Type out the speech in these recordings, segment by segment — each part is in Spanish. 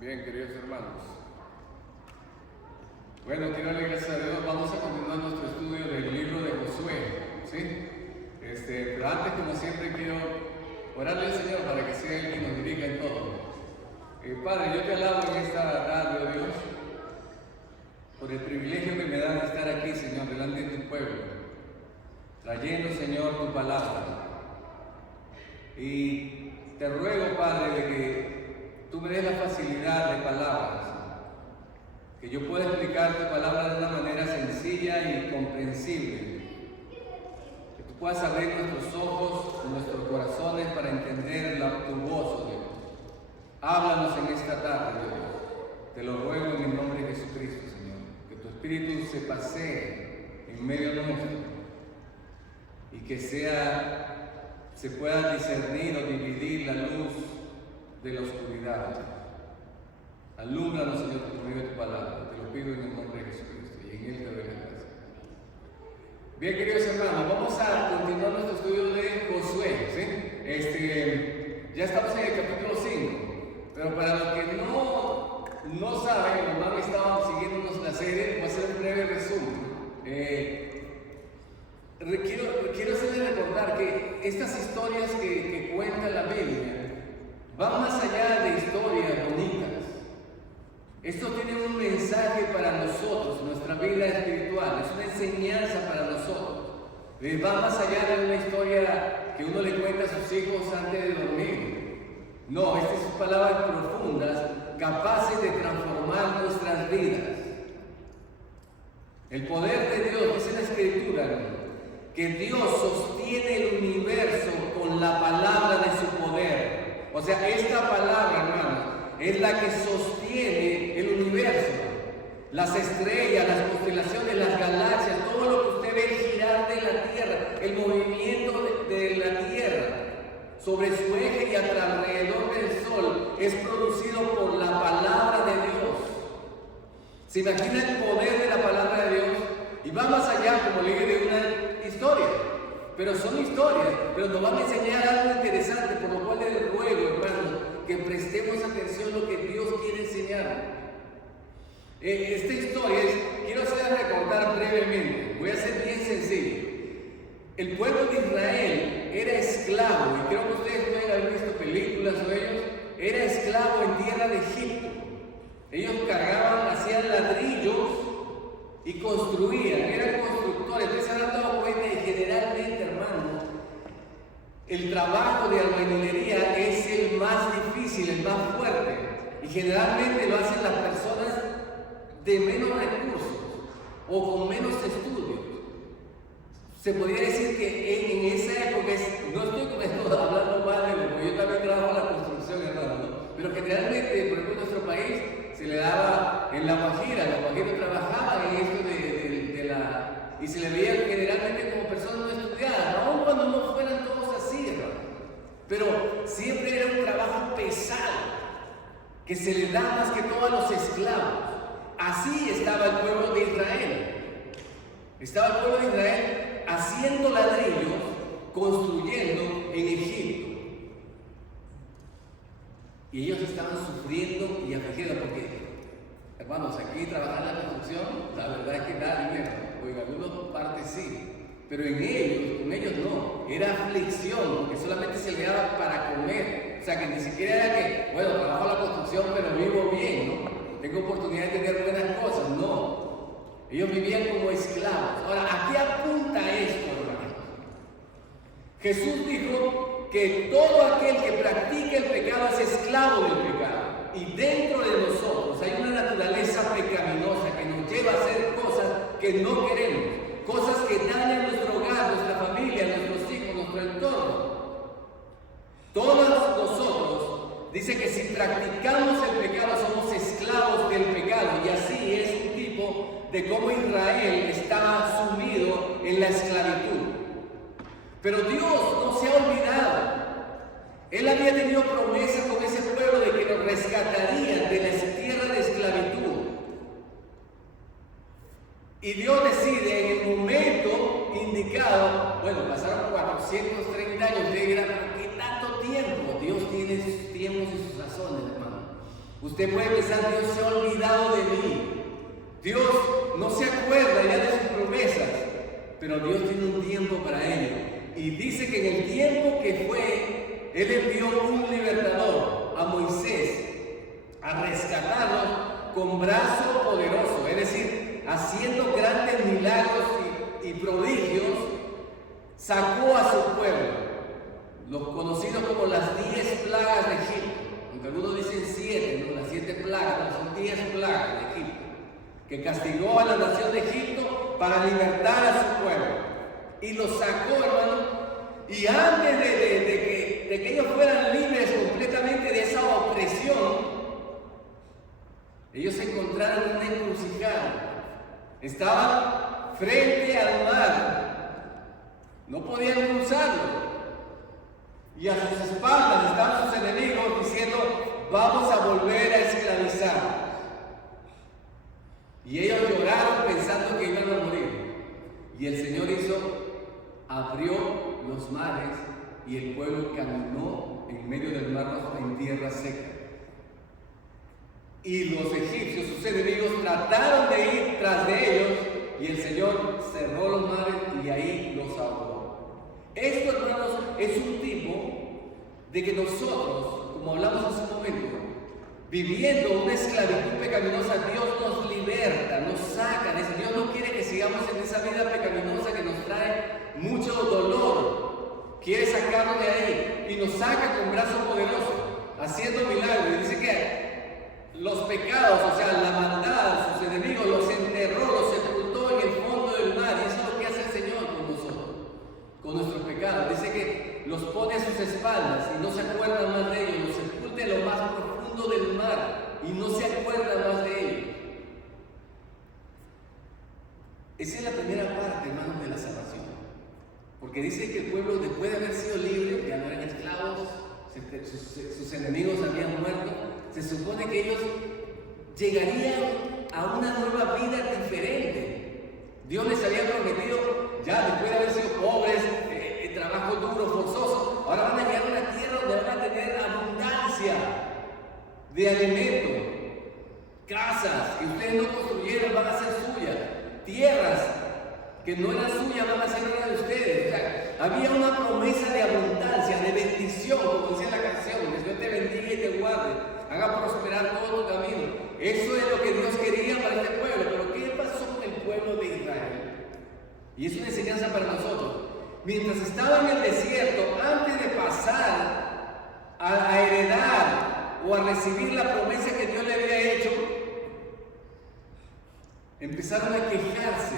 Bien, queridos hermanos. Bueno, quiero darle gracias a Dios. Vamos a continuar nuestro estudio del libro de Josué, ¿sí? Pero antes, como siempre, quiero orarle al Señor para que sea Él quien nos dirija en todo. Padre, yo te alabo en esta tarde, oh Dios, por el privilegio que me da de estar aquí, Señor, delante de tu pueblo, trayendo, Señor, tu palabra. Y te ruego, Padre, de que tú me des la facilidad de palabras, que yo pueda explicar tu palabra de una manera sencilla y comprensible, que tú puedas abrir nuestros ojos, nuestros corazones para entender tu voz, oh Dios. Háblanos en esta tarde, Dios. Te lo ruego en el nombre de Jesucristo, Señor, que tu Espíritu se pasee en medio nuestro y que se pueda discernir o dividir la luz de la oscuridad. Alúmbranos, Señor, por medio de tu palabra. Te lo pido en el nombre de Jesucristo y en Él te doy las gracias. Bien, queridos hermanos, vamos a continuar nuestro estudio de Josué, ¿sí? Ya estamos en el capítulo 5, pero para los que no saben, nomás estaban siguiéndonos la serie, voy a hacer un breve resumen. Quiero hacerles recordar que estas historias que cuenta la Biblia van más allá de historias bonitas. Esto tiene un mensaje para nosotros, nuestra vida espiritual, es una enseñanza para nosotros. Va más allá de una historia que uno le cuenta a sus hijos antes de dormir. No, estas son palabras profundas, capaces de transformar nuestras vidas. El poder de Dios, dice la Escritura, que Dios sostiene el universo con la palabra de su poder. O sea, esta palabra, hermanos, es la que sostiene el universo. Las estrellas, las constelaciones, las galaxias, todo lo que usted ve girar de la Tierra, el movimiento de la Tierra sobre su eje y alrededor del Sol es producido por la palabra de Dios. ¿Se imagina el poder de la palabra de Dios? Y va más allá, como le dije, de una historia. Pero son historias, pero nos van a enseñar algo interesante, por lo cual les ruego, hermanos, que prestemos atención a lo que Dios quiere enseñar. Esta historia quiero hacer recordar brevemente, voy a ser bien sencillo. El pueblo de Israel era esclavo, y creo que ustedes pueden haber visto películas o ellos, era esclavo en tierra de Egipto. Ellos cargaban, hacían ladrillos y construían, eran constructores. Ustedes se han dado cuenta y generalmente, hermanos, el trabajo de albañilería es el más difícil, el más fuerte, y generalmente lo hacen las personas de menos recursos o con menos estudios. Se podría decir que en esa época, no estoy hablando mal de lo que yo también trabajo en la construcción, hermano, ¿no? Pero generalmente, por ejemplo, en nuestro país se le daba en la Guajira, los guajiros trabajaban en esto y se le veía generalmente como personas no estudiadas, aun cuando no fueran todos así, hermano. Pero siempre era un trabajo pesado que se le da más que todo a los esclavos. Así estaba el pueblo de Israel. Estaba el pueblo de Israel haciendo ladrillos, construyendo en Egipto. Y ellos estaban sufriendo y afligidos porque, hermanos, aquí trabajar en la construcción, la verdad es que da dinero, o en algunas partes sí, pero con ellos no, era aflicción, porque solamente se le daba para comer. O sea, que ni siquiera era que, bueno, trabajo en la construcción, pero vivo bien, ¿no? Tengo oportunidad de tener buenas cosas, no. Ellos vivían como esclavos. Ahora, ¿a qué apunta esto, hermano? Jesús dijo que todo aquel que practique el pecado es esclavo del pecado. Y dentro de nosotros hay una naturaleza pecaminosa que nos lleva a hacer cosas que no queremos, cosas que dañan nuestro hogar, nuestra familia, nuestros hijos, nuestro entorno. Todos nosotros, dice que si practicamos el pecado somos esclavos del pecado, y así es un tipo de cómo Israel estaba sumido en la esclavitud. Pero Dios no se ha olvidado. Él había tenido promesa con ese pueblo de que nos rescataría de la tierra de esclavitud. Y Dios decide en el momento indicado, bueno, pasaron 430 años, ustedes dirán, ¿por qué tanto tiempo? Dios tiene sus tiempos y sus razones, hermano. Usted puede pensar, Dios se ha olvidado de mí. Dios no se acuerda ya de sus promesas, pero Dios tiene un tiempo para ello. Y dice que en el tiempo que fue, Él envió un libertador, a Moisés, a rescatarlos con brazo poderoso, es decir, haciendo grandes milagros y prodigios, sacó a su pueblo, los conocidos como las 10 plagas de Egipto, aunque algunos dicen 7, ¿no? Las 7 plagas, no, son 10 plagas de Egipto, que castigó a la nación de Egipto para libertar a su pueblo, y los sacó, hermano, y antes de que ellos fueran libres completamente de esa opresión, ellos se encontraron en una encrucijada. Estaban frente al mar, no podían cruzarlo, y a sus espaldas estaban sus enemigos diciendo: vamos a volver a esclavizar. Y ellos lloraron pensando que iban a morir. Y el Señor abrió los mares, y el pueblo caminó en medio del mar Rojo en tierra seca. Y los egipcios, sus enemigos, trataron de ir tras de ellos, y el Señor cerró los mares y ahí los ahogó. Esto, hermanos, es un tipo de que nosotros, como hablamos hace un momento, viviendo una esclavitud pecaminosa, Dios nos liberta, nos saca de eso. Dios no quiere que sigamos en esa vida pecaminosa que nos trae mucho dolor. Quiere sacarnos de ahí y nos saca con brazo poderoso, haciendo milagros. Y dice que los pecados, o sea, la maldad, sus enemigos, los enterró, los sepultó en el fondo del mar. Y eso es lo que hace el Señor con nosotros, con nuestros pecados. Dice que los pone a sus espaldas y no se acuerda más de ellos, los sepulta en lo más profundo del mar y no se acuerda más de ellos. Esa es la primera parte, hermanos, de la salvación. Porque dice que el pueblo, después de haber sido libre, ya no eran esclavos, sus enemigos habían muerto, se supone que ellos llegarían a una nueva vida diferente. Dios les había prometido, ya después de haber sido pobres, trabajo duro, forzoso, ahora van a llegar a una tierra donde van a tener abundancia de alimento, casas que ustedes no construyeron van a ser suyas, tierras que no eran suyas van a ser de ustedes. O sea, había una promesa de abundancia, de bendición, como decía la canción: que Dios te bendiga y te guarde, haga prosperar todo tu camino. Eso es lo que Dios quería para este pueblo. Pero ¿qué pasó con el pueblo de Israel? Y es una enseñanza para nosotros. Mientras estaba en el desierto, antes de pasar a heredar o a recibir la promesa que Dios le había hecho, empezaron a quejarse,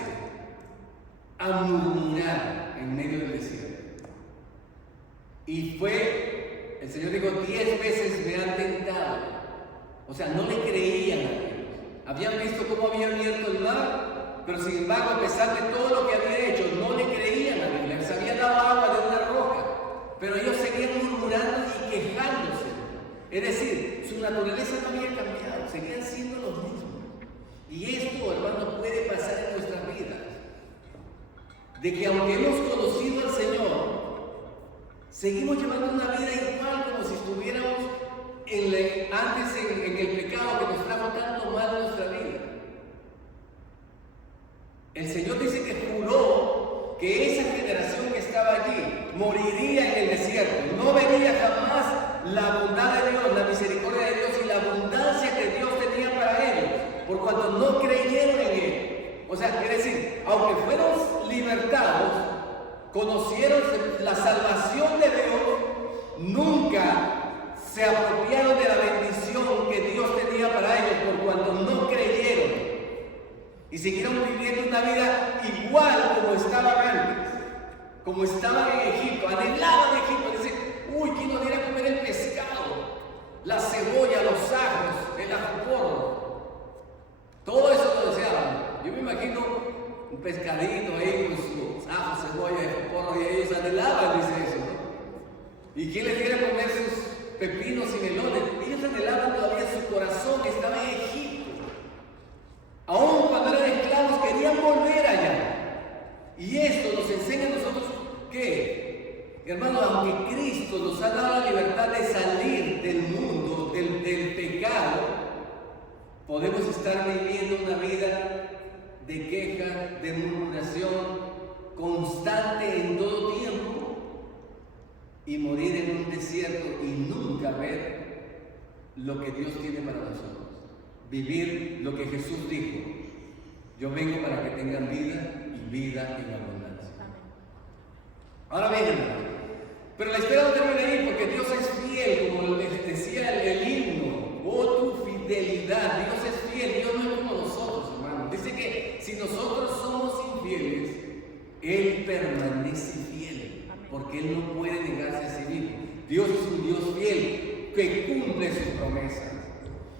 a murmurar en medio del desierto. Y el Señor dijo: 10 veces me han tentado. O sea, no le creían a Dios. Habían visto cómo había abierto el mar, pero sin embargo, a pesar de todo lo que había hecho, no le creían a Dios. Les había dado agua de una roca, pero ellos seguían murmurando y quejándose. Es decir, su naturaleza no había cambiado, seguían siendo los mismos. Y esto, hermano, puede pasar en nuestras vidas. De que aunque hemos conocido al Señor, seguimos llevando una vida igual como si estuviéramos antes en el pecado que nos trajo tanto mal en nuestra vida. El Señor dice que juró que esa generación que estaba allí moriría en el desierto. No vería jamás la bondad de Dios, la misericordia de Dios y la abundancia que Dios tenía para ellos, por cuanto no creyeron en Él. O sea, quiere decir, aunque fueron libertados, conocieron la salvación de Dios, nunca se apropiaron de la bendición que Dios tenía para ellos, por cuanto no creyeron. Y siguieron viviendo una vida igual como estaban antes, como estaban en Egipto, anhelaban Egipto. Dicen: uy, ¿quién nos diera a comer el pescado, la cebolla, los ajos, el ajoporro? Todo eso lo deseaban. Yo me imagino un pescadito ahí con sus ajos, cebolla, ajoporro, y ellos anhelaban, dice eso, ¿no? ¿Y quién les diera a comer sus pepinos y melones? Ellos anhelaban todavía, su corazón estaba en Egipto. Aún cuando eran esclavos querían volver allá. Y esto nos enseña a nosotros que, hermanos, aunque Cristo nos ha dado la libertad de salir del mundo, del pecado, podemos estar viviendo una vida de queja, de murmuración constante en todo tiempo y morir en un desierto y nunca ver lo que Dios tiene para nosotros. Vivir lo que Jesús dijo: yo vengo para que tengan vida y vida en abundancia. Ahora bien, hermanos, pero la historia no termina ahí, porque Dios es fiel, como les decía el himno: oh, tu fidelidad. Dios es fiel, Dios no es como nosotros, hermanos. Dice que si nosotros somos infieles, Él permanece fiel, porque Él no puede negarse a sí mismo. Dios es un Dios fiel que cumple sus promesas.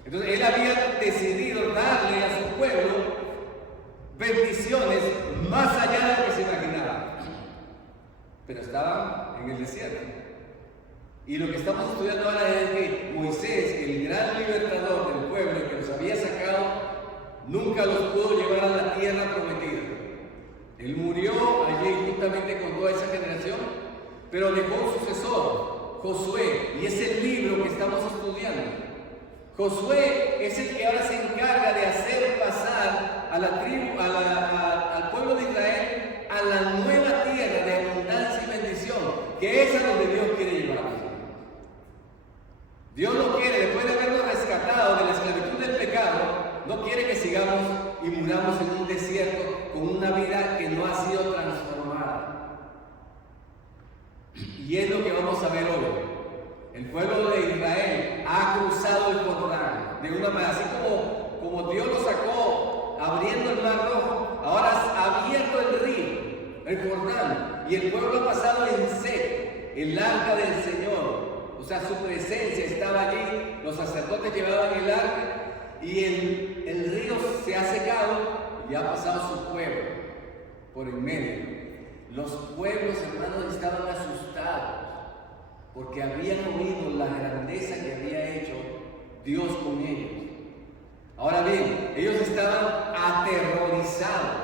Entonces Él había decidido darle a su pueblo bendiciones más allá de lo que se imaginaba, pero estaban en el desierto. Y lo que estamos estudiando ahora es que Moisés, el gran libertador del pueblo que los había sacado, nunca los pudo llevar a la tierra prometida. Él murió allí justamente con toda esa generación, pero dejó un sucesor, Josué, y es el libro que estamos estudiando. Josué es el que ahora se encarga de hacer pasar a la tribu, al pueblo de Israel a la nueva tierra de abundancia y bendición, que es a donde Dios quiere llevarnos. Dios no quiere, después de habernos rescatado de la esclavitud del pecado, no quiere que sigamos y muramos en un desierto con una vida que no ha sido transformada. Y es lo que vamos a ver hoy. El pueblo de Israel ha cruzado el Jordán de una manera, así como Dios lo sacó abriendo el Mar Rojo, ahora ha abierto el río, el Jordán, y el pueblo ha pasado en seco. El arca del Señor, o sea, su presencia estaba allí, los sacerdotes llevaban el arca, y el río se ha secado y ha pasado su pueblo por en medio. Los pueblos, hermanos, estaban asustados porque habían oído la grandeza que había hecho Dios con ellos. Ahora bien, ellos estaban aterrorizados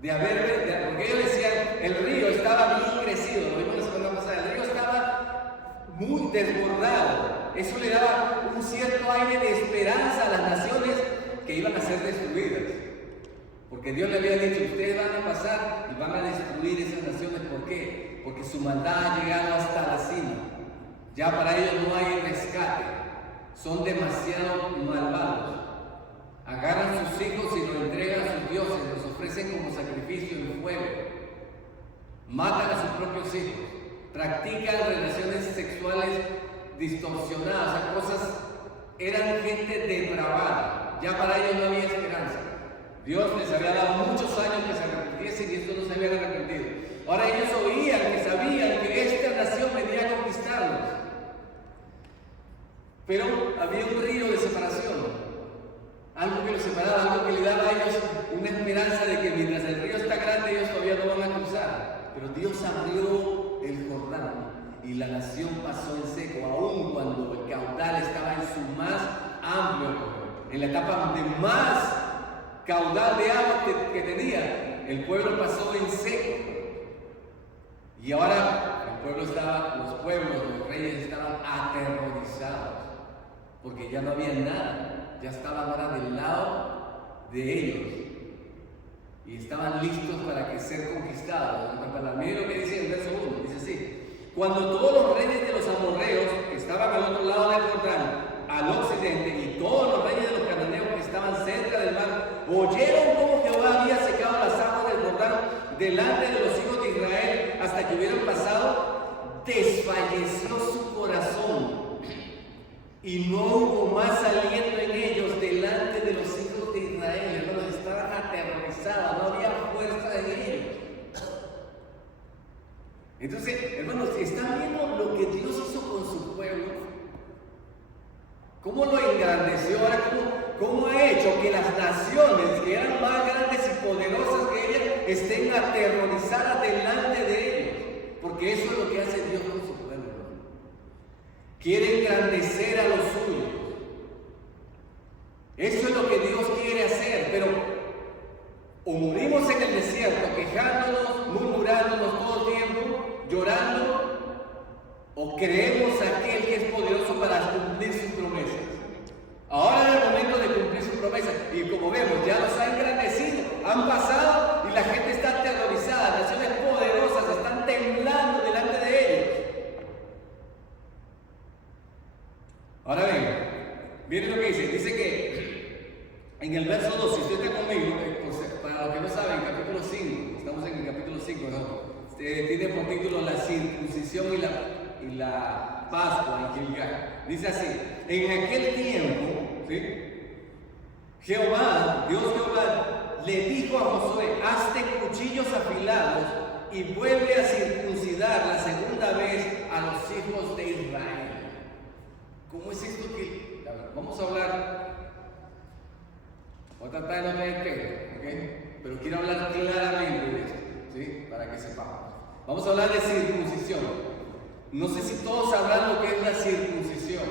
porque ellos decían: el río estaba bien crecido, lo vimos la semana pasada, el río estaba muy desbordado. Eso le daba un cierto aire de esperanza a las naciones que iban a ser destruidas, porque Dios le había dicho: ustedes van a pasar y van a destruir esas naciones. ¿Por qué? Porque su maldad ha llegado hasta la cima. Ya para ellos no hay rescate, son demasiado malvados. Agarran sus hijos y los entregan a sus dioses, los ofrecen como sacrificio en fuego, matan a sus propios hijos, practican relaciones sexuales distorsionadas, o sea, eran gente depravada. Ya para ellos no había esperanza. Dios les había dado muchos años que se arrepintiesen y estos no se habían arrepentido. Ahora ellos oían, que sabían que esta nación venía a conquistarlos, pero había un río de separación, algo que los separaba, algo que le daba a ellos una esperanza de que mientras el río está grande ellos todavía no van a cruzar. Pero Dios abrió el Jordán y la nación pasó en seco, aun cuando el caudal estaba en su más amplio, en la etapa de más caudal de agua que tenía. El pueblo pasó en seco. Y ahora los pueblos, los reyes estaban aterrorizados, porque ya no había nada, ya estaban ahora del lado de ellos y estaban listos para que ser conquistados. Miren lo que dice el verso 1, dice así: cuando todos los reyes de los amorreos que estaban al otro lado del Jordán, al occidente, y todos los reyes de los cananeos que estaban cerca del mar, oyeron cómo Jehová había secado las aguas del Jordán delante de los hijos de Israel hasta que hubieran pasado, desfalleció su corazón y no hubo más aliento en ellos delante de los hijos de Israel. Hermanos, estaban aterrorizados, no había fuerza en ellos. Entonces, hermanos, ¿están viendo lo que Dios hizo con su pueblo? ¿Cómo lo engrandeció? Ahora, ¿cómo ha hecho que las naciones que eran más grandes y poderosas que ellas estén aterrorizadas delante de ellos? Porque eso es lo que hace Dios con su pueblo. Quiere engrandecer a los suyos. Eso es lo que Dios quiere hacer, pero o morimos en el desierto quejándonos, murmurándonos todo el tiempo, llorando, o creemos a aquel que es poderoso para cumplir sus promesas. Ahora es el momento de cumplir y como vemos, ya los ha engrandecido, han pasado y la gente está aterrorizada, naciones poderosas están temblando delante de ellos. Ahora ven, miren lo que dice que en el verso 2, si usted está conmigo, para los que no saben, capítulo 5, estamos en el capítulo 5, ¿no? Tiene por título la circuncisión y la Pascua en Gilgal. Dice así: en aquel tiempo, ¿sí? Dios Jehová, le dijo a Josué: hazte cuchillos afilados y vuelve a circuncidar la segunda vez a los hijos de Israel. ¿Cómo es esto que? Vamos a hablar. Voy a tratar de no tener pelo, ¿ok? Pero quiero hablar claramente de esto, ¿sí? Para que sepamos. Vamos a hablar de circuncisión. No sé si todos sabrán lo que es la circuncisión,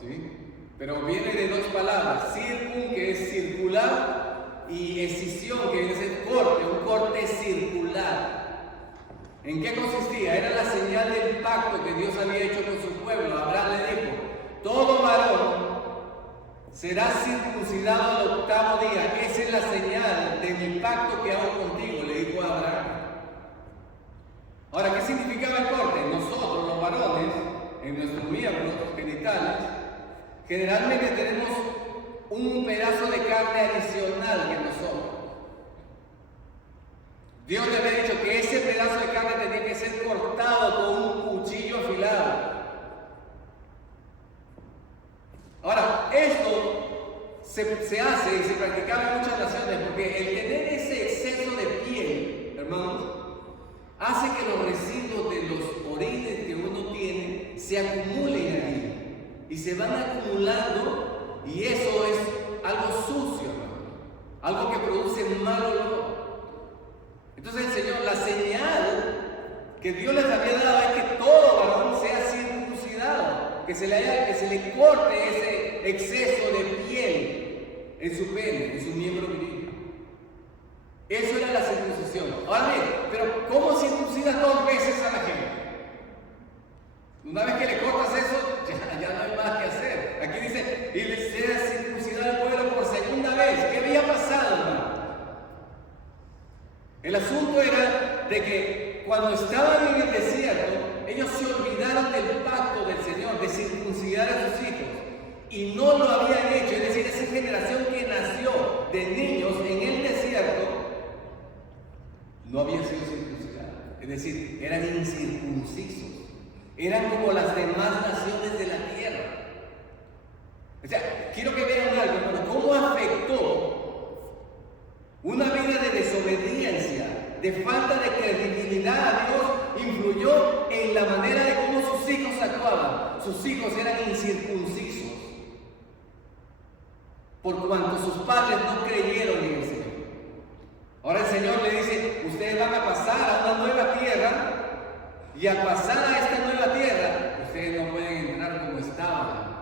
¿sí? Pero viene de dos palabras: circun, que es circular, y escisión, que es el corte, un corte circular. ¿En qué consistía? Era la señal del pacto que Dios había hecho con su pueblo. Abraham le dijo: todo varón será circuncidado al octavo día. Esa es la señal de mi pacto que hago contigo, le dijo a Abraham. Ahora, ¿qué significaba el corte? Nosotros, los varones, en nuestros miembros genitales, generalmente tenemos un pedazo de carne adicional que nosotros. Dios le había dicho que ese pedazo de carne tenía que ser cortado con un cuchillo afilado. Ahora, esto se hace y se practicaba en muchas naciones porque el tener ese exceso de piel, hermanos, hace que los residuos de los orines que uno tiene se acumulen ahí y se van acumulando, y eso es algo sucio, hermano, algo que produce mal olor. Entonces el Señor, la señal que Dios les había dado es que todo varón sea circuncidado, que se le corte ese exceso de piel en su pene, en su miembro viril. Eso era la circuncisión. Ahora bien, pero ¿cómo circuncidas dos veces a la gente? Una vez que le cortas eso, ya no hay más que hacer. Aquí dice: y le será circuncidado el pueblo por segunda vez. ¿Qué había pasado, hermano? El asunto era de que cuando estaban en el desierto, ellos se olvidaron del pacto del Señor, de circuncidar a sus hijos, y no lo habían hecho. Es decir, esa generación que nació de niños en el desierto no había sido circuncidada. Es decir, eran incircuncisos. Eran como las demás naciones de la tierra. O sea, quiero que vean algo, hermano. ¿Cómo afectó una vida de desobediencia, de falta de credibilidad a Dios? Influyó en la manera de cómo sus hijos actuaban. Sus hijos eran incircuncisos, por cuanto sus padres no creyeron en el Señor. Ahora el Señor le dice: ustedes van a pasar a una nueva tierra, y al pasar a esta nueva tierra, ustedes no pueden entrar como estaban.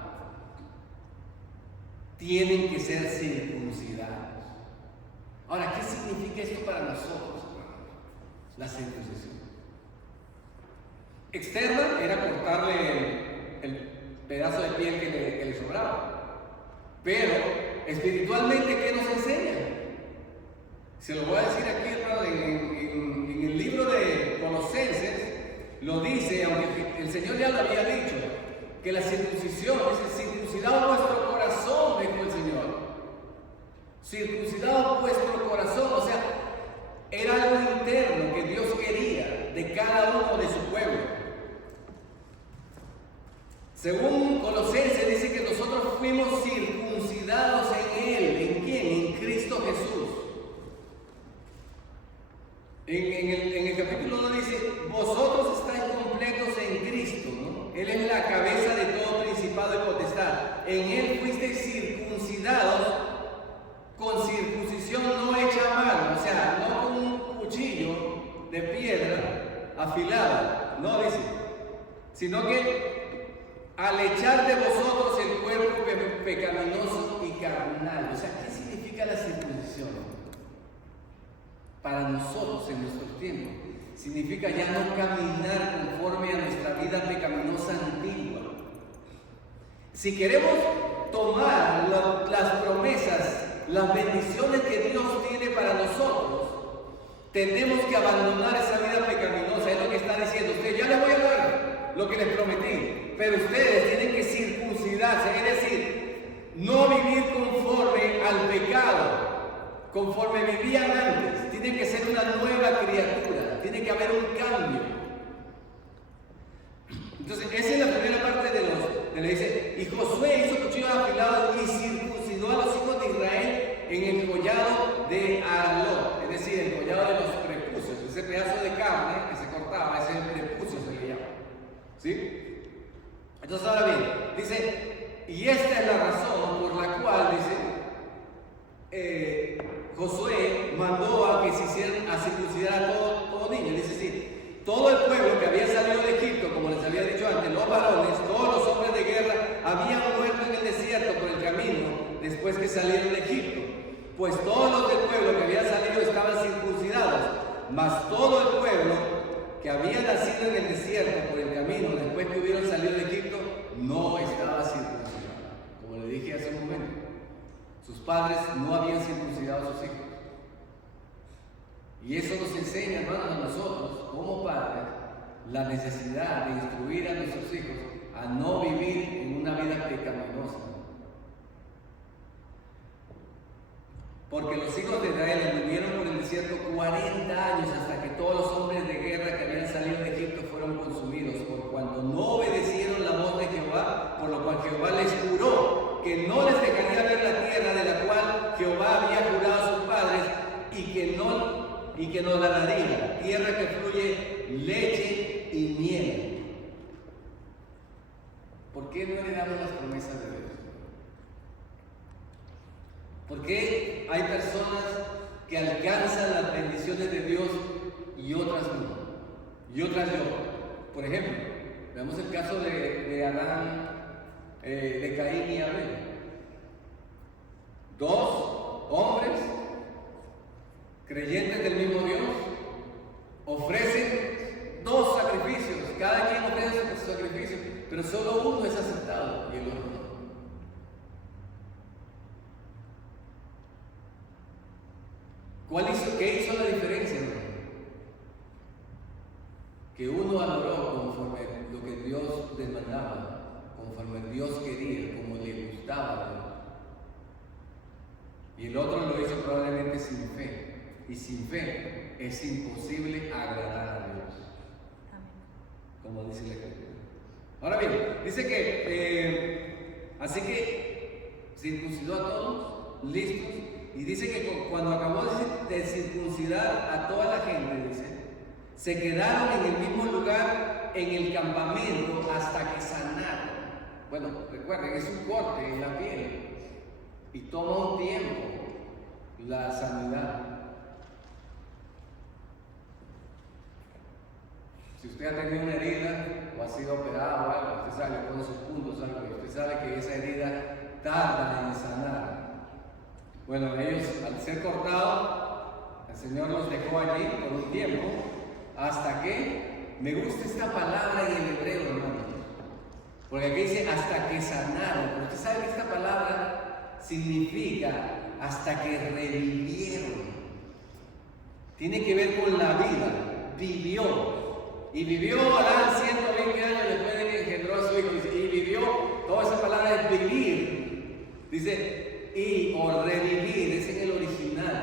Tienen que ser circuncidados. Ahora, ¿qué significa esto para nosotros, hermanos? La circuncisión. Externa era cortarle el pedazo de piel que le sobraba. Pero espiritualmente, ¿qué nos enseña? Se lo voy a decir aquí, hermano, en el libro de Colosenses lo dice, aunque el Señor ya lo había dicho, que la circuncisión es circuncidado vuestro corazón, dijo el Señor. Circuncidado vuestro corazón, o sea, era algo interno que Dios quería de cada uno de su pueblo. Según Colosenses dice que nosotros fuimos circuncidados en Él. ¿En quién? En Cristo Jesús. En el capítulo 1 dice: vosotros estáis completos en Cristo, ¿no? Él es la cabeza de todo principado y potestad. En Él fuisteis circuncidados con circuncisión no hecha a mano, o sea, no con un cuchillo de piedra afilada, no dice, sino que al echar de vosotros el cuerpo pecaminoso y carnal. O sea, ¿qué significa la circuncisión? Para nosotros en nuestros tiempos, significa ya no caminar conforme a nuestra vida pecaminosa antigua. Si queremos tomar las promesas, las bendiciones que Dios tiene para nosotros, tenemos que abandonar esa vida pecaminosa. Es lo que está diciendo usted. Ya les voy a dar lo que les prometí, pero ustedes tienen que circuncidarse, es decir, no vivir conforme al pecado, conforme vivían antes. Tienen que ser una nueva criatura, tiene que haber un cambio. Entonces, esa es la primera parte de le dice, y Josué hizo cuchillos afilados y circuncidó a los hijos de Israel en el collado de Arló, es decir, el collado de los prepucios, ese pedazo de carne que se cortaba, ese es el prepucio, se le llama. ¿Sí? Entonces, ahora bien, dice, y esta es la razón por la cual, dice, Josué mandó a que se hicieran a circuncidar a todo niño. Dice, sí, todo el pueblo que había salido de Egipto, como les había dicho antes, los varones, todos los hombres de guerra, habían muerto en el desierto por el camino después que salieron de Egipto. Pues todos los del pueblo que había salido estaban circuncidados, mas todo el pueblo que había nacido en el desierto por el camino después que hubieron salido de Egipto no estaba circuncidado. Como le dije hace un momento, sus padres no habían circuncidado a sus hijos. Y eso nos enseña, hermanos, a nosotros, como padres, la necesidad de instruir a nuestros hijos a no vivir en una vida pecaminosa. Porque los hijos de Israel anduvieron por el desierto 40 años hasta que todos los hombres de guerra que habían salido de Egipto fueron consumidos, por cuanto no obedecieron la voz de Jehová, por lo cual Jehová les juró que no les dejaría ver la tierra de la cual Jehová había jurado a sus padres y que nos la daría, tierra que fluye leche y miel. ¿Por qué no heredamos las promesas de Dios? ¿Por qué hay personas que alcanzan las bendiciones de Dios y otras no? Y otras no. Por ejemplo, veamos el caso de Adán, de Caín y Abel. Dos hombres creyentes del mismo Dios ofrecen dos sacrificios, cada quien ofrece su sacrificio, pero solo uno es aceptado y el otro no. ¿Qué hizo la diferencia, hermano? Que uno adoró conforme lo que Dios demandaba, conforme Dios quería, como le gustaba a Dios. Y el otro lo hizo probablemente sin fe. Y sin fe es imposible agradar a Dios. Como dice la Escritura. Ahora bien, dice que así que circuncidó a todos, listos. Y dice que cuando acabó de circuncidar a toda la gente, dice, se quedaron en el mismo lugar en el campamento hasta que sanaron. Bueno, recuerden, es un corte en la piel y toma un tiempo la sanidad. Si usted ha tenido una herida o ha sido operado o algo, usted sabe, le pone sus puntos, algo, y usted sabe que esa herida tarda en sanar. Bueno, ellos al ser cortados, el Señor los dejó allí por un tiempo, hasta que, me gusta esta palabra en el hebreo, hermanos, porque aquí dice hasta que sanaron, pero usted sabe que esta palabra significa hasta que revivieron. Tiene que ver con la vida, vivió. Y vivió Adán 120 años después de que engendró a su hijo. Y vivió, toda esa palabra es vivir. Dice, o revivir, es en el original.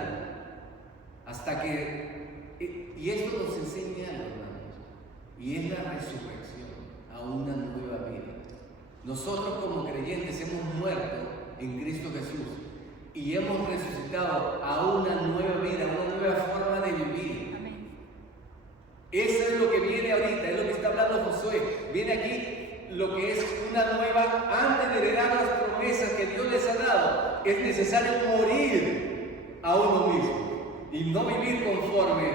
Hasta que, y esto nos enseña, hermanos, y es la resurrección a una nueva vida. Nosotros como creyentes hemos muerto en Cristo Jesús y hemos resucitado a una nueva vida, a una nueva forma de vivir. Eso es lo que viene ahorita, es lo que está hablando Josué. Viene aquí lo que es una nueva, antes de heredar las promesas que Dios les ha dado, es necesario morir a uno mismo y no vivir conforme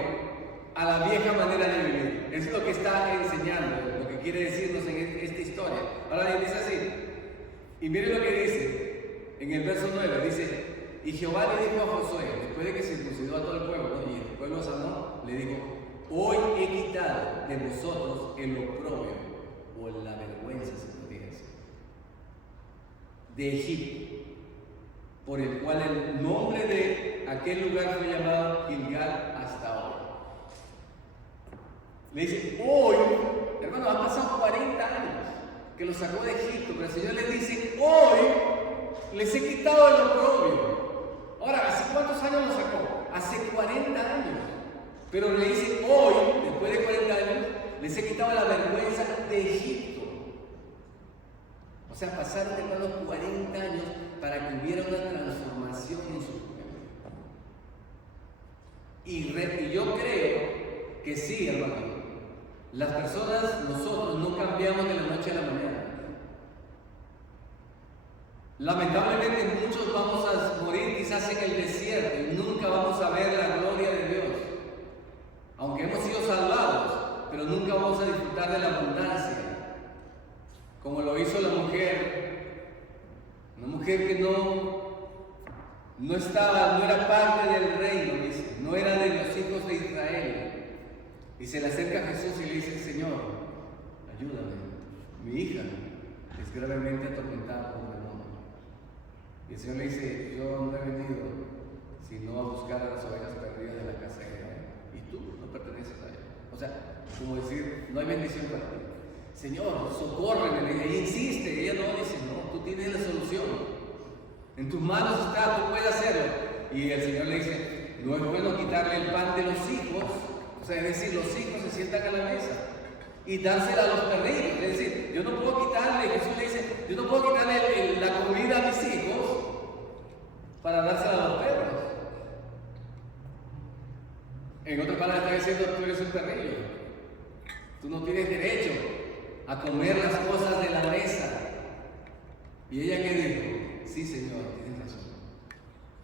a la vieja manera de vivir. Eso es lo que está enseñando, lo que quiere decirnos en esta historia. Ahora bien, dice así, y mire lo que dice en el verso 9, dice, y Jehová le dijo a Josué, después de que circuncidó a todo el pueblo, y el pueblo sanó, le dijo, hoy he quitado de vosotros el oprobio o la vergüenza, se podría decir, de Egipto. por el cual el nombre de aquel lugar fue llamado Gilgal hasta hoy. Le dice, hoy, hermano, han pasado 40 años que los sacó de Egipto, pero el Señor les dice, hoy les he quitado el oprobio. Ahora, ¿hace cuántos años los sacó? Hace 40 años. Pero le dice, hoy, después de 40 años, les he quitado la vergüenza de Egipto. O sea, pasaron, hermanos, 40 años para que hubiera una transformación en su pueblo. Y yo creo que sí, hermano. Las personas, nosotros, no cambiamos de la noche a la mañana. Lamentablemente muchos vamos a morir quizás en el desierto y nunca vamos a ver la gloria de Dios. Aunque hemos sido salvados, pero nunca vamos a disfrutar de la abundancia. Como lo hizo la mujer. Una mujer que no era parte del reino, dice, no era de los hijos de Israel. Y se le acerca a Jesús y le dice, Señor, ayúdame, mi hija es gravemente atormentada por un demonio. Y el Señor le dice, yo no he venido sino a buscar a las ovejas perdidas de la casa de Israel. Y tú no perteneces a ella. O sea, como decir, no hay bendición para ti. Señor, socórreme. Ella insiste, ella no dice, no, tú tienes la solución. En tus manos está, tú puedes hacerlo. Y el Señor le dice, no es bueno quitarle el pan de los hijos. O sea, es decir, los hijos se sientan a la mesa y dársela a los perritos. Es decir, yo no puedo quitarle, Jesús le dice, yo no puedo quitarle la comida a mis hijos para dársela a los perros. En otras palabras está diciendo, tú eres un perrillo. Tú no tienes derecho a comer las cosas de la mesa. Y ella que dijo, sí Señor, tienes razón.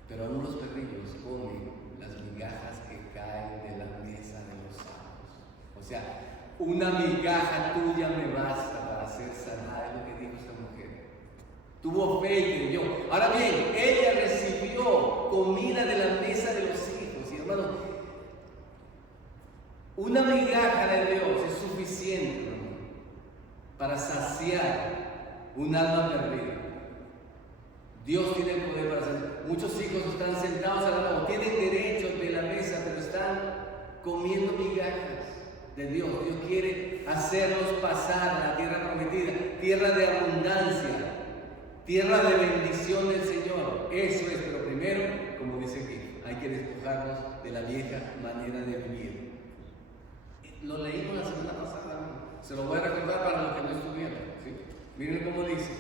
Pero aún los perrillos comen las migajas que caen de la mesa de los sabios. O sea, una migaja tuya me basta para ser sanada, es lo que dijo esta mujer. Tuvo fe y creyó. Ahora bien, ella recibió comida de la mesa de los hijos. Y hermano, una migaja de Dios es suficiente, hermano, para saciar un alma perdida. Dios tiene el poder para hacerlo. Muchos hijos están sentados a la mesa, tienen derechos de la mesa, pero están comiendo migajas de Dios. Dios quiere hacerlos pasar a la tierra prometida, tierra de abundancia, tierra de bendición del Señor. Eso es, pero primero, como dice aquí, hay que despojarnos de la vieja manera de vivir. Lo leímos la semana pasada, ¿no? Se lo voy a recordar para los que no estuvieron, ¿sí? Miren cómo dice.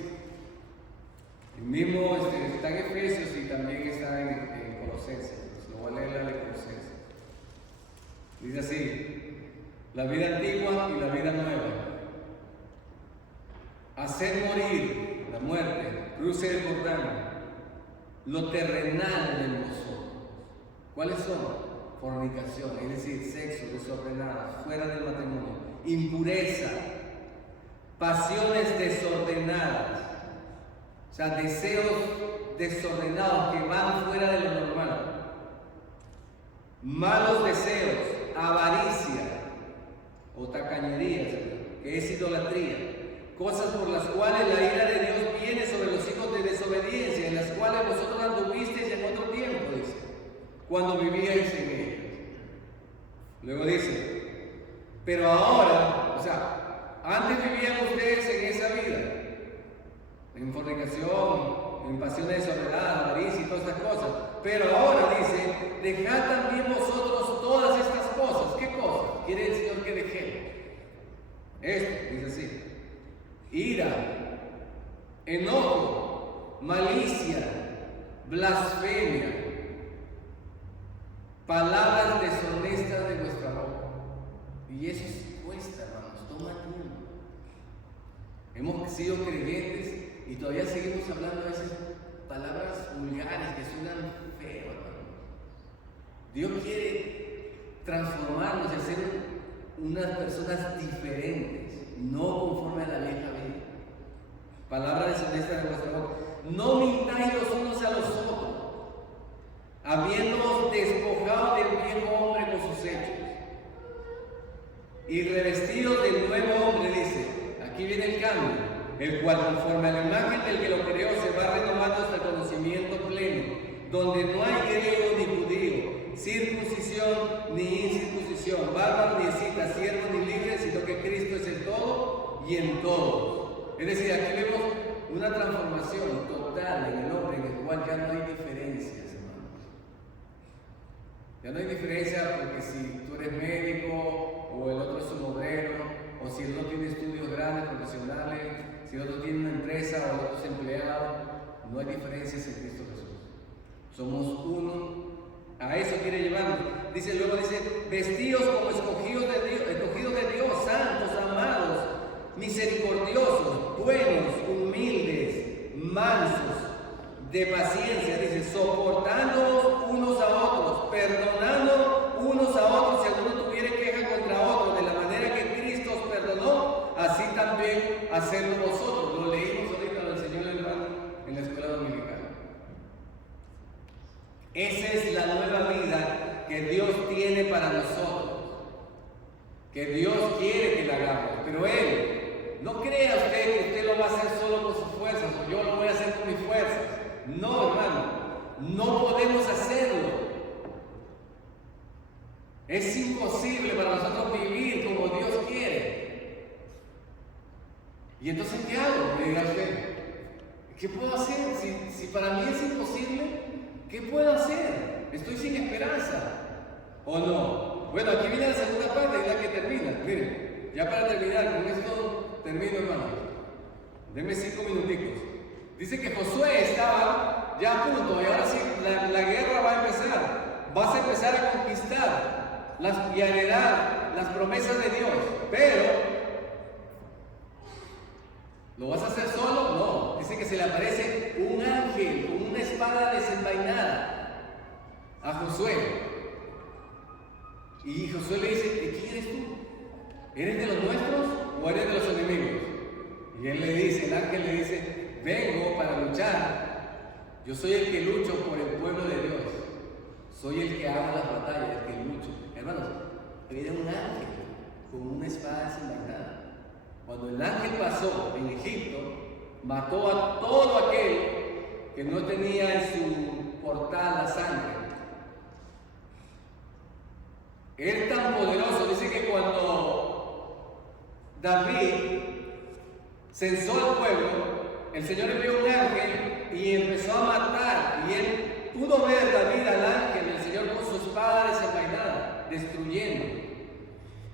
El mismo está en Efesios y también está en Colosenses. Lo voy a leer la de Colosenses. Dice así: la vida antigua y la vida nueva. Hacer morir la muerte, cruce el Jordán, lo terrenal de vosotros. ¿Cuáles son? Fornicación, es decir, sexo desordenado, fuera del matrimonio, impureza, pasiones desordenadas. O sea, deseos desordenados que van fuera de lo normal. Malos deseos, avaricia o tacañería, que es idolatría. Cosas por las cuales la ira de Dios viene sobre los hijos de desobediencia, en las cuales vosotros anduvisteis en otro tiempo, dice, cuando vivíais en ellos. Luego dice, pero ahora, o sea, antes vivían ustedes en esa vida, en fornicación, en pasiones desordenadas, avaricia y todas estas cosas. Pero ahora dice, dejad también vosotros todas estas cosas. ¿Qué cosas? Quiere el Señor que dejemos. Esto, dice así: ira, enojo, malicia, blasfemia, palabras deshonestas de vuestra boca. Y eso cuesta, hermanos, toma tiempo. Hemos sido creyentes y todavía seguimos hablando a veces palabras vulgares que suenan feo, hermano. Dios quiere transformarnos y hacer unas personas diferentes, no conforme a la vieja vida. Palabras deshonestas de vuestra boca. No mintáis los unos a los otros, habiéndoos despojado del viejo hombre con sus hechos y revestidos del nuevo hombre, dice. Aquí viene el cambio. el cual conforme a la imagen del que lo creó se va renovando hasta el conocimiento pleno, donde no hay griego ni judío, circuncisión ni incircuncisión, bárbaro ni escita, siervo ni libre, sino que Cristo es el todo y en todos. Es decir, aquí vemos una transformación total en el hombre en el cual ya no hay diferencias, hermanos. Ya no hay diferencia porque si tú eres médico o el otro es un obrero, o si el otro tiene estudios grandes, profesionales, si el otro tiene una empresa o el otro es empleado, no hay diferencias en Cristo Jesús. Somos uno. A eso quiere llevarnos. Luego dice, vestidos como escogidos de Dios, santos, amados, misericordiosos, buenos, humildes, mansos, de paciencia, dice, soportándonos unos a otros, perdonando unos a otros si alguno tuviera queja contra otro, de la manera que Cristo os perdonó, así también hacerlo vosotros. Lo leímos ahorita, lo enseñó el hermano en la escuela dominical. Esa es la nueva vida que Dios tiene para nosotros, que Dios quiere que la hagamos, pero Él, no crea usted que usted lo va a hacer solo con sus fuerzas, o yo lo voy a hacer con mis fuerzas. No, hermano, no podemos hacerlo. Es imposible para nosotros vivir como Dios quiere. Y entonces, ¿qué hago? Me diga usted, ¿qué puedo hacer? Si para mí es imposible, ¿qué puedo hacer? Estoy sin esperanza. ¿O no? Bueno, aquí viene la segunda parte, es la que termina. Miren, ya para terminar, con esto termino, hermano. Denme 5 minuticos. Dice que Josué estaba ya a punto, y ahora sí, la guerra va a empezar. Vas a empezar a conquistar y a heredar las promesas de Dios. Pero, ¿lo vas a hacer solo? No. Dice que se le aparece un ángel con una espada desenvainada a Josué. Y Josué le dice, ¿de quién eres tú? ¿Eres de los nuestros o eres de los enemigos? Y él le dice, el ángel le dice, vengo para luchar. Yo soy el que lucho por el pueblo de Dios. Soy el que hago las batallas, el que lucho. Hermanos, era un ángel con una espada desenvainada. Cuando el ángel pasó en Egipto, mató a todo aquel que no tenía en su portal la sangre. Él tan poderoso, dice que cuando David censó al pueblo, el Señor envió un ángel y empezó a matar. Y él pudo ver David al ángel, el Señor con su espada desenvainada, destruyendo.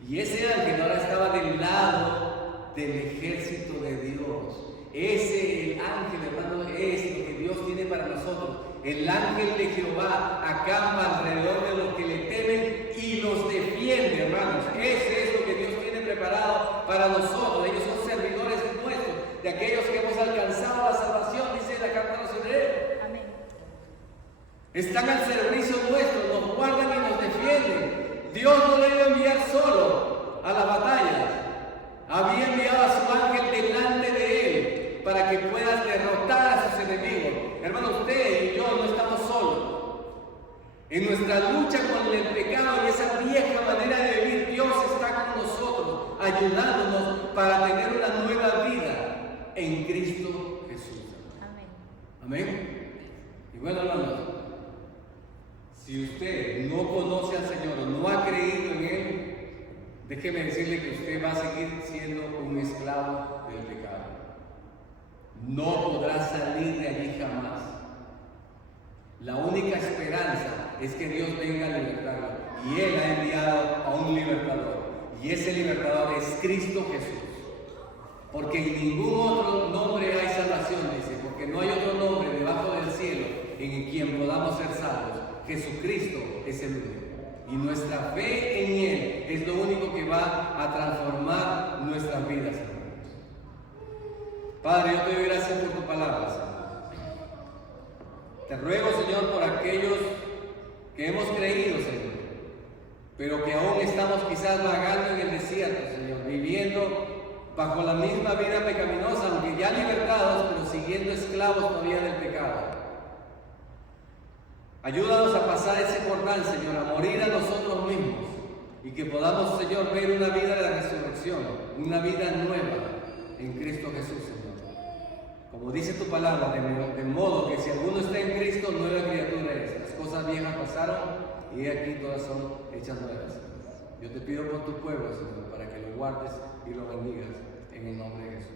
Y ese ángel ahora estaba del lado del ejército de Dios. Ese, el ángel, hermano, es lo que Dios tiene para nosotros. El ángel de Jehová acampa alrededor de los que le temen y los defiende, hermanos. Ese es lo que Dios tiene preparado para nosotros. Ellos son servidores nuestros, de aquellos que hemos alcanzado la salvación, dice la carta a los Hebreos. Amén. Están al servicio nuestro, nos guardan y nos defienden. Dios no le iba a enviar solo a las batallas. Había enviado a su ángel delante de él para que puedas derrotar a sus enemigos. Hermano, usted y yo no estamos solos. En nuestra lucha con el pecado y esa vieja manera de vivir, Dios está con nosotros, ayudándonos para tener una nueva vida en Cristo Jesús. Amén. Amén. Y bueno, hermanos, si usted no conoce al Señor o no ha creído en Él, déjeme decirle que usted va a seguir siendo un esclavo del pecado. No podrá salir de allí jamás. La única esperanza es que Dios venga a libertarlo. Y Él ha enviado a un libertador. Y ese libertador es Cristo Jesús. Porque en ningún otro nombre hay salvación, dice. Porque no hay otro nombre debajo del cielo en quien podamos ser salvos. Jesucristo es el único. Y nuestra fe en Él es lo único que va a transformar nuestras vidas. Padre, yo te doy gracias por tu palabra, Señor. Te ruego, Señor, por aquellos que hemos creído, Señor, pero que aún estamos quizás vagando en el desierto, Señor, viviendo bajo la misma vida pecaminosa, aunque ya libertados, pero siguiendo esclavos todavía del pecado. Ayúdanos a pasar ese portal, Señor, a morir a nosotros mismos y que podamos, Señor, ver una vida de la resurrección, una vida nueva en Cristo Jesús, Señor. Como dice tu palabra, de modo que si alguno está en Cristo, nueva criatura es. Las cosas viejas pasaron y aquí todas son hechas nuevas. Yo te pido por tu pueblo, Señor, para que lo guardes y lo bendigas en el nombre de Jesús.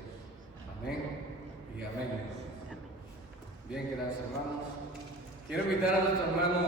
Amén y amén. Bien, gracias, hermanos. Quiero invitar a nuestro hermano